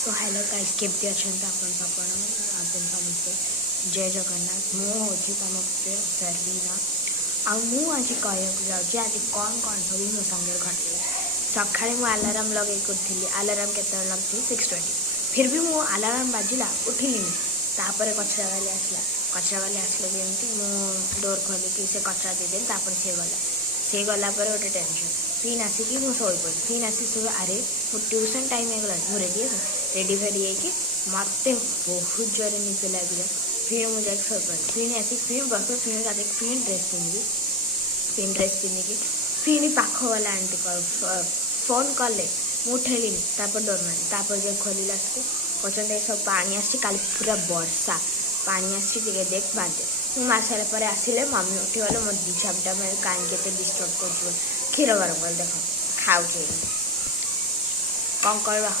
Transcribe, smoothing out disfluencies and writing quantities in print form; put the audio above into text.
So hello guys केमती अच्छा आपण समस्ते जय जगन्नाथ मु हूँ तुम प्रिय फरवीना आज कहूँ जाऊँगी आज कौन कौन सब मो संगे घटे सका मु आलाराम लगे करी आलाराम के लगे 6:20 फिर भी मो आलाराम बाजिला उठिली तापर कचरा वाली आसला कचरा वाली आसले जमी मु डोर खोलिकी से कचरा देदेली सी गला गोटे टेंशन फिर आसिकी मुझे शोपड़ी फिर आसी सब आरे मो ट्यूशन टाइम होगा मुझे रेडी फेडी होगी मत बहुत जोर निद लगे फिर मुझे शोपड़ी फिर आसिक फिर बस फिर गाधे फिर ड्रेस पिंधिकी फिर पाख वाला आंटी फोन कले मुठेली डोर मारी जो खोलला कहते सब पानी आसी पूरा वर्षा पानी आसी देख बांधे मुझे मार सारे आसिले मम्मी उठीगले मो दी छापटा मैं कहीं डिस्टर्ब कर क्षीर गरम कर देख खाऊ कौन करवा।